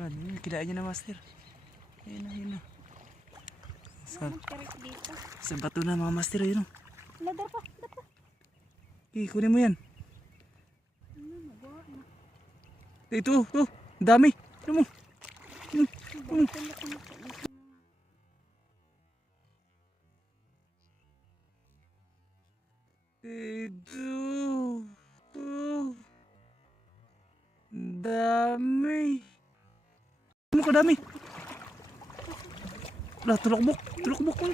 Yan, kinain niya na, master. Ayun na, ayun na. Sa bato na mga master, ayun o. Ladar pa. Kunin mo yan. Ito, oh, dami. Ano mo? Ito. Oh. Dami. Ano ka dami? Wala, tulokbok. Tulokbok ko.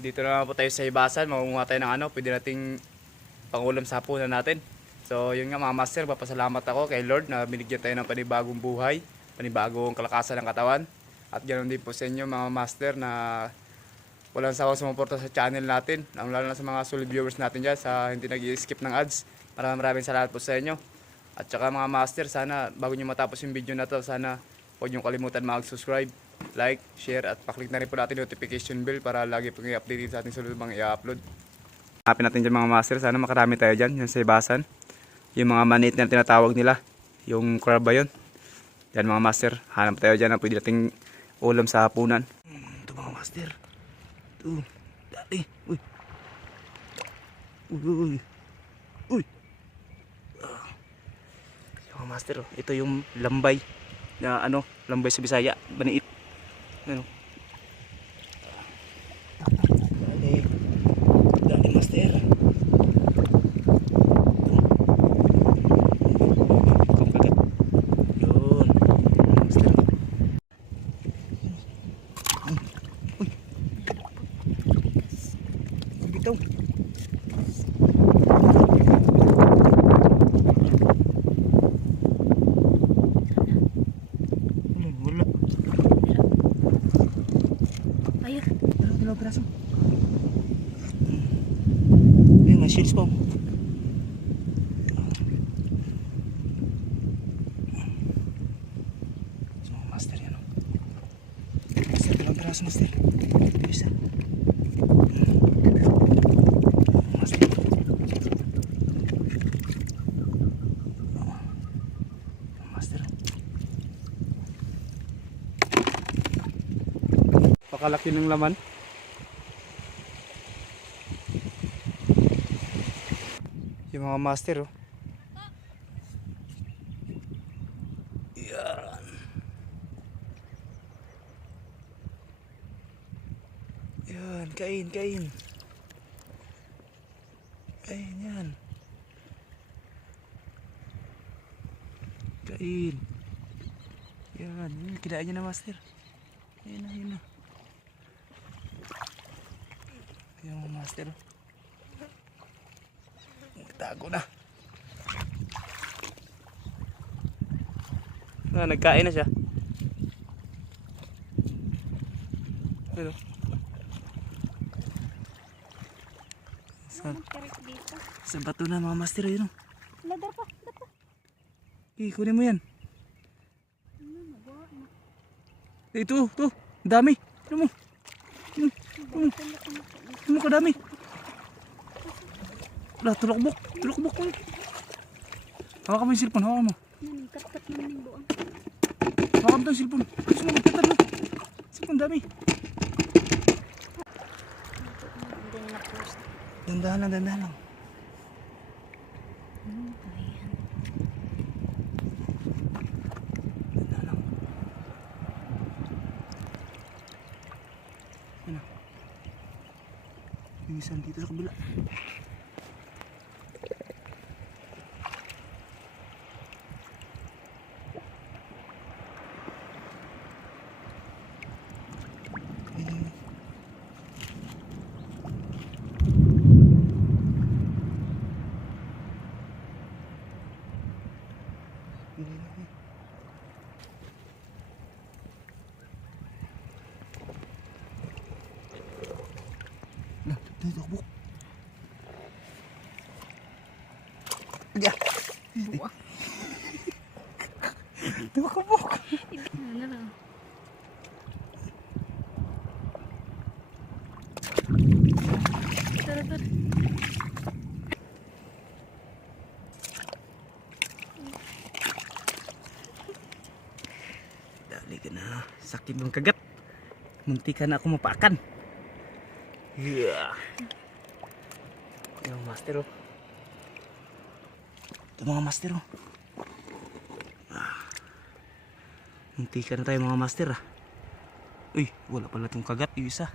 Dito na po tayo sa Hibasan, mamunga tayo ng ano, pwede nating pangulam sa hapunan natin. So yun nga mga master, papasalamat ako kay Lord na binigyan tayo ng panibagong buhay, panibagong kalakasan ng katawan. At ganoon din po sa inyo mga master na walang sawang sumuporta sa channel natin, lalo na sa mga solid viewers natin dyan, sa hindi nag-i-skip ng ads. Maraming salamat po sa inyo. At saka mga master, sana bago nyo matapos yung video na to, sana huwag nyo kalimutan mag-subscribe, like, share at paklik na rin po natin notification bell para lagi po kayo updated sa ating sunod mga i-upload. Hanapin natin dyan mga master, sana makarami tayo dyan, yung sa Hibasan. Yung mga manit na tinatawag nila, yung crab ba yun? Yan mga master, hanap tayo dyan na pwede nating ulam sa hapunan. Ito mga master. Ito, dati. Uy. Uy. Uy. Mga master, ito yung lambay na ano, lambay sa Bisaya, baniit. Ano? Dati master. Kung kagat. Yun. Master. Uy. Bitaw. Wala. Ayun. Dalawa piraso. Ayun, may shields pa. So, master yan o. Master, dalawang piraso master. Isa. Master. Master. Pakalaki ng laman. Yung mga master oh. Yan. Yan, kain. Kain yan. Kain. Yan, kinain niya na master. Ayun na, ayun na. Yung mga master oh. Tago na. Nagkain na siya. Ano? Sa bato na mga master yun. Ladar pa. Kunin mo yan. Ito, dami. Ano mo? Ano ka dami? Wala, tulokbok ko. Hawakan mo yung cellphone, hawakan mo. Kat naman yung buang. Hawakan mo yung cellphone. Gusto mo magkatat mo. Cellphone dami. Dandahan lang. Ayan. Dandahan lang. Ano? Yung isang dito sa kabila. Takbo. Yeah. Buang. Takbo. Ano na? Tara, tara. Dali ka na. Sakit ng kagat. Munti ka na ako mapakan. Yeah. Yung master oh. Ito mga master oh. Munti ka na tayo mga master ah. Uy, wala pala itong kagat yung isa.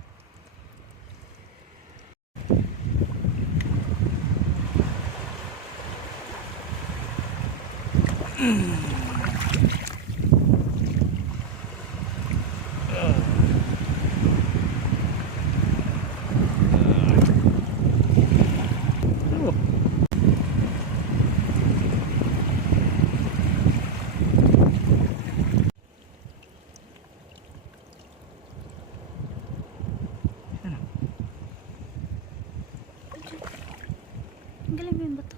Ang galing mo yung bato.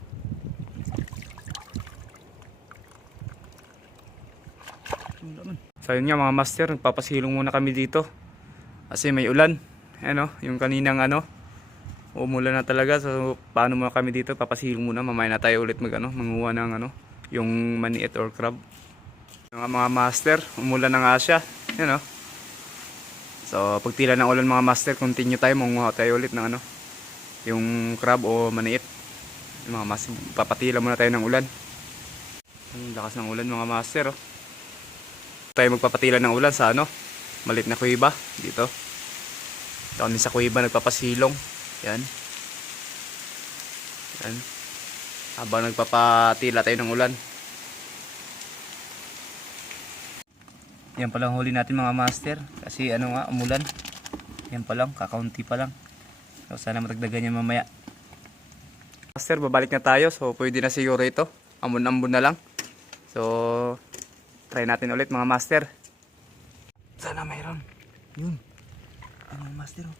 So yun nga mga master, nagpapasilong muna kami dito. Kasi may ulan. Ano, yung kaninang ano, umulan na talaga. So paano muna kami dito, papasilong muna. Mamaya na tayo ulit manguha ng ano, yung maniit or crab. Yung mga master, umulan na nga siya. Yan o. So pagtila ng ulan mga master, continue tayo, manguha tayo ulit ng ano, yung crab o maniit. Yung mga master, papatila muna tayo ng ulan. Ang lakas ng ulan mga master oh. Tayo magpapatila ng ulan sa ano, maliit na kuweba dito. Ito kami sa kuweba nagpapasilong. Yan. Yan. Habang nagpapatila tayo ng ulan. Yan palang huli natin mga master. Kasi ano nga, umulan. Yan palang, kakaunti pa lang. So sana matagdagan yan mamaya. Master, babalik na tayo. So pwede na siguro ito. Ambon-ambon na lang. So try natin ulit mga master. Sana mayroon. Yun. Ay mga master oh.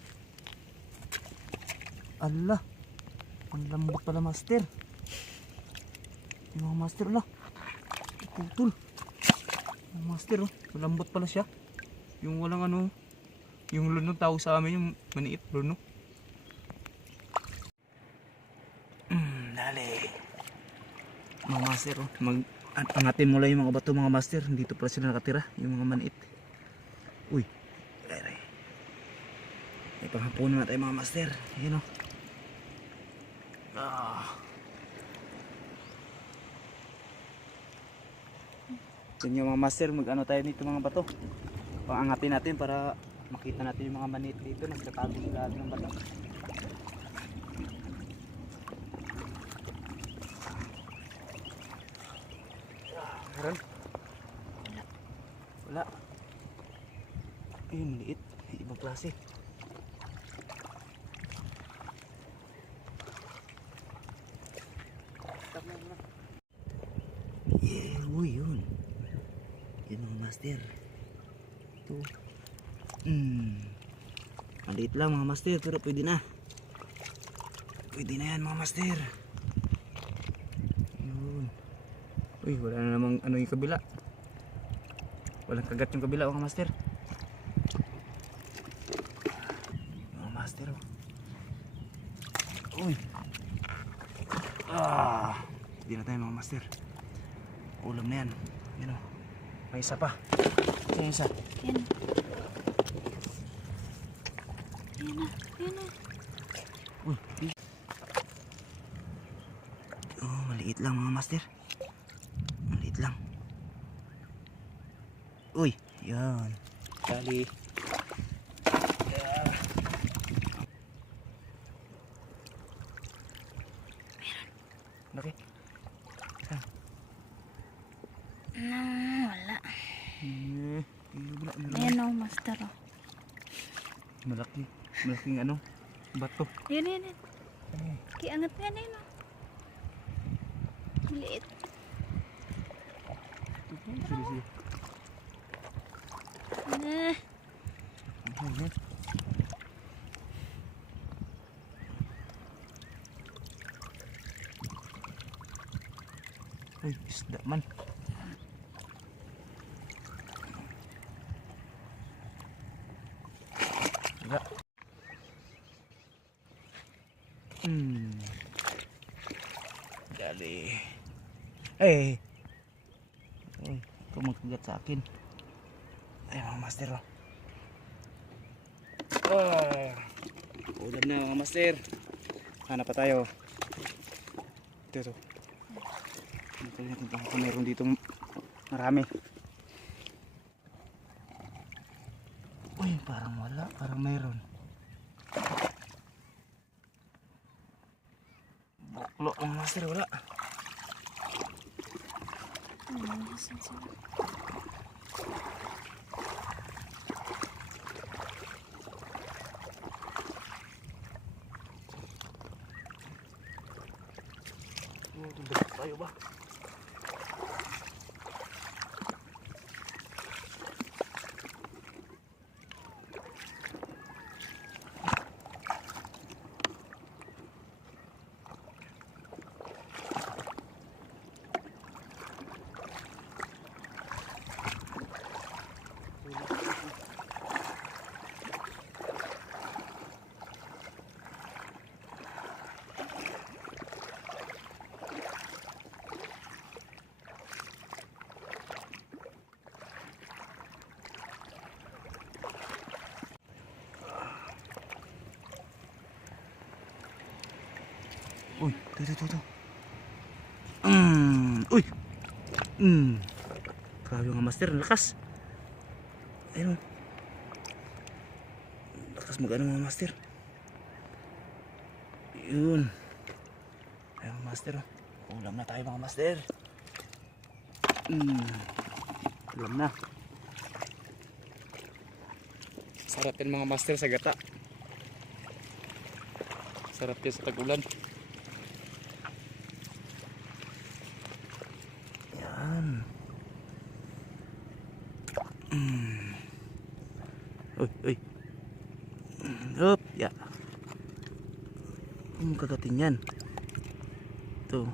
Allah. Ang lambot pala master. Yung mga master lah. Putol. Mga master oh. Malambot pala siya. Yung walang ano. Yung luno tawag sa amin. Yung maniit luno. Dali. Mga master oh. Angatin mo lang yung mga bato mga master. Dito pala sila nakatira. Yung mga maniit. Uy. May panghapunan na tayo mga master. Ayan o. Yun yung mga master. Mag-ano tayo dito mga bato. Pangangatin natin para makita natin yung mga maniit dito. Nagtatago sila ng bato. Meron? Wala. Ayun, maliit. Ibang klase. Yeah, uy, yun. Yun mga master. Ito. Maliit lang mga master, pero pwede na. Pwede na yan mga master. Uy, wala na namang ano yung kabila. Walang kagat yung kabila mga master. Mga master oh. Uy. Hindi na tayo mga master. Ulam na yan. Yan oh. May isa pa. Saan yung isa? Yan. Yan na. Yan na. Uy. Oh, maliit lang mga master. Maliit lang. Uy, yan. Dali. Laki. Saan? Wala. Wala. Ayan o, master o. Malaki. Malaking ano? Bato. Yan, yan, yan. Kiangat nga na yun o. Maliit. Uy, isda man. Wala. Dali. Eh. Ikaw magkagat sa akin. Ay, mga master. Oh. Ulam na mga master. Hanap pa tayo. Ito. Ito baka meron dito marami. Uy, parang wala. Parang meron. Buklo mga master, wala. Nasaan sila? Dapat tayo ba? Uy, tuh. Uy. Grabe mga master, ang lakas. Ayun. Lakas mag-ano mga master. Yun. Ayun mga master. Ulam na tayo mga master. Ulam na. Sarap yan mga master sa gata. Sarap yan sa tag-ulan. Yan. Uy. Up, ya. Kagatin yan. Ito.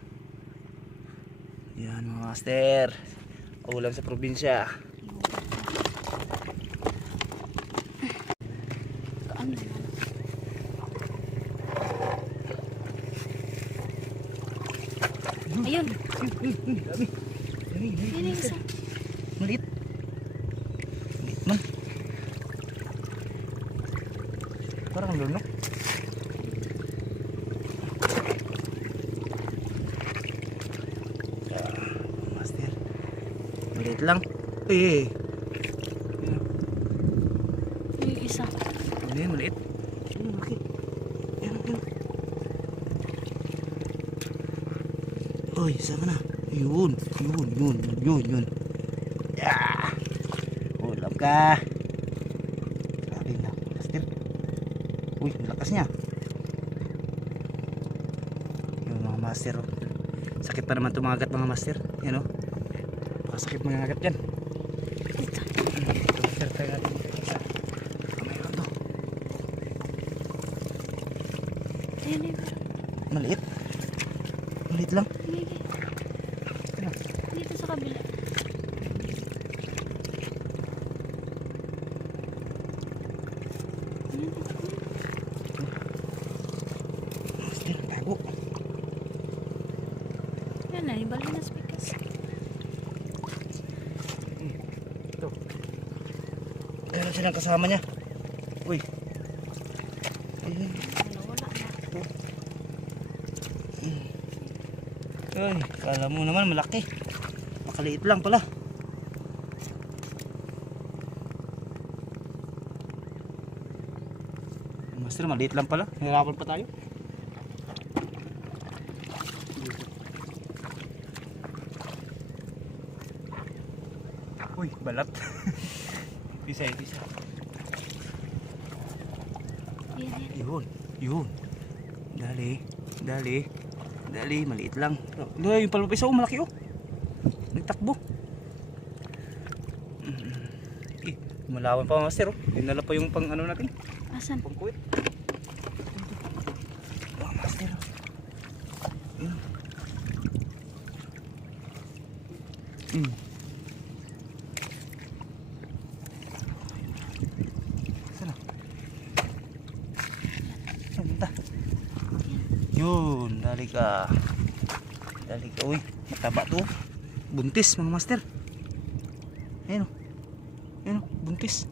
Yan mga master. Ulam sa probinsya. Ano naman? Ayun. Dami. Yun yung isa. Maliit. Maliit man. Parang lunok. Master. Maliit lang. Eh. Yun yung isa. Ano yun, maliit? Ano, bakit? Yan. Uy, sama na. Yun. Yeah. Ulam ka. Grabe na, master. Uy, ang lakas niya. Yung mga master. Oh. Sakit pa naman tumagat mga master. Yan o. Sakit mga agat yan. Ito. Master tayo natin. Mayroon to. Ayun yung Maliit. Maliit lang. dito sa kabila. Master, tago. Yan na, ibalik na speakers. Ito. Meron silang kasama niya. Uy. Ayun. Wala na. Uy, kala mo naman malaki. Makaliit lang pala. Master, maliit lang pala. Hirapan pa tayo. Uy, balat. Bisa. Yun. Dali, maliit lang. Yung palupis oh, malaki oh. Nagtakbo. Malawan pa master oh. Dinala pa yung pang ano natin. Asan? Pang kuwit. Master oh. Yun. Sana? Saan punta? Yun, dali ka. Dali ka. Uy, mataba to. Buntis mga master. Ayun o. Ayun o, buntis.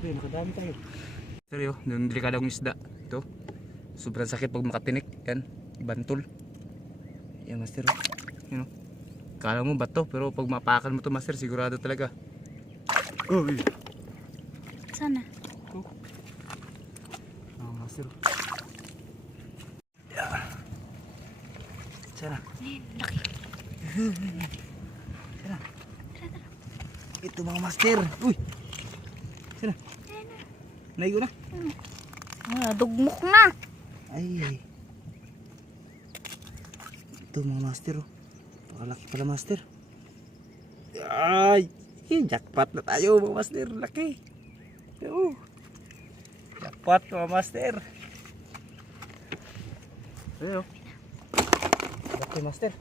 Uy, nakadami tayo. Seryo, yung delikadong isda. Ito. Sobrang sakit pag makatinik. Yan, bantol. Yan master. Yan o. Kala mo bato, pero pag mapakan mo to master, sigurado talaga. Uy. Sana. Master. Sana. Ayun, laki. Sana. Ito mga master. Uy. Sana. Naigo na. Dugmok na. Ay. Ito mga master. Oh. Pakalaki pala master. Ay. Jackpot na tayo mga master. Laki. Jackpot mga master. Ayo. Laki master.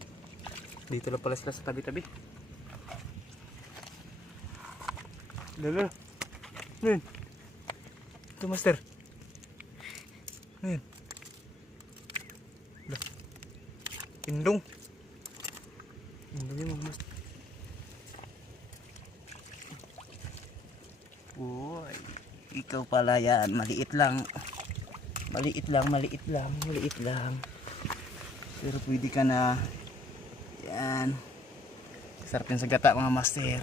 Dito lang pala sila sa tabi-tabi. Lalo. Ayan. Ito master. Ayan. Indong. Indong yung mga master. Uy. Ikaw pala yan. Maliit lang. Maliit lang, maliit lang, maliit lang. Pero pwede ka na. Yan. Sarap yan sa gata mga master.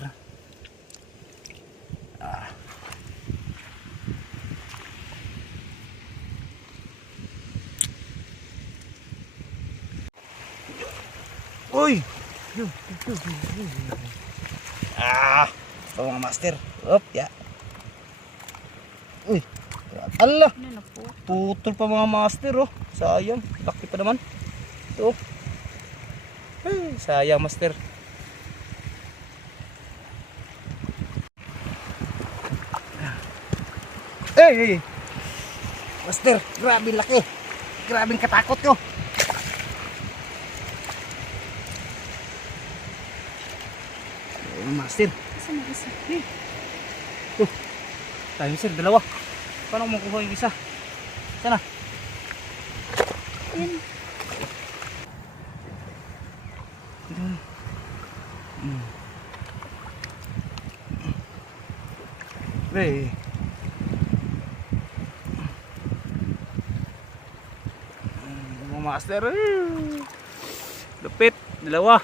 Uy! Ito mga master. Up, ya. Uy! Allah! Ano na po? Putol pa mga master, oh. Sayang. Laki pa naman. Ito. Ay, sayang master. Hey! Master, grabe laki. Grabe katakot ko. Master. Saan na isa? Tayo sir, dalawa. Paano mo makuha yung isa? Sana? Ayun. Hey. Mga master. Lupit, dalawa.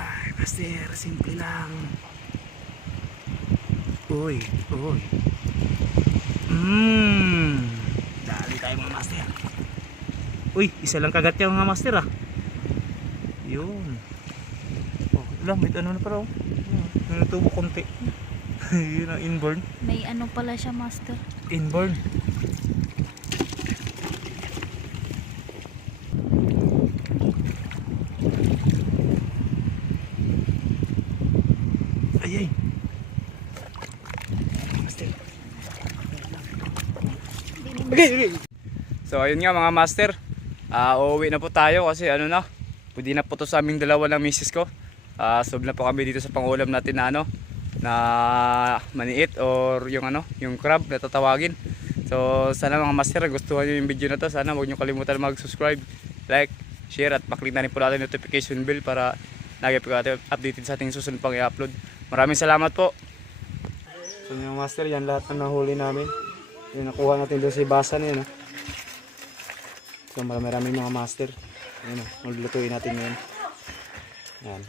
Ay, master, simple lang. Uy, uy. Dali tayo mga master. Uy, isa lang kagat yung mga master ah. Yun. Oh, wala, may ano na pala oh. May natubo konti. Yun ang inborn. May ano pala siya, master. Inborn. Ay ay. Master. Okay. So ayun nga mga master, uuwi na po tayo kasi ano na, pwede na po to sa aming dalawa ng misis ko. Sob na po kami dito sa pangulam natin na ano, na maniit or yung ano, yung crab na tatawagin. So sana mga master, gustuhan nyo yung video na to. Sana huwag nyo kalimutan mag-subscribe, like, share at paklik na rin po natin notification bell para lagi po kayo updated sa ating susunod pang i-upload. Maraming salamat po. So mga master, yan lahat na nahuli namin. Yung nakuha natin doon sa basan yun. So marami mga master. Ayun, maglulutuin natin ngayon. Yan.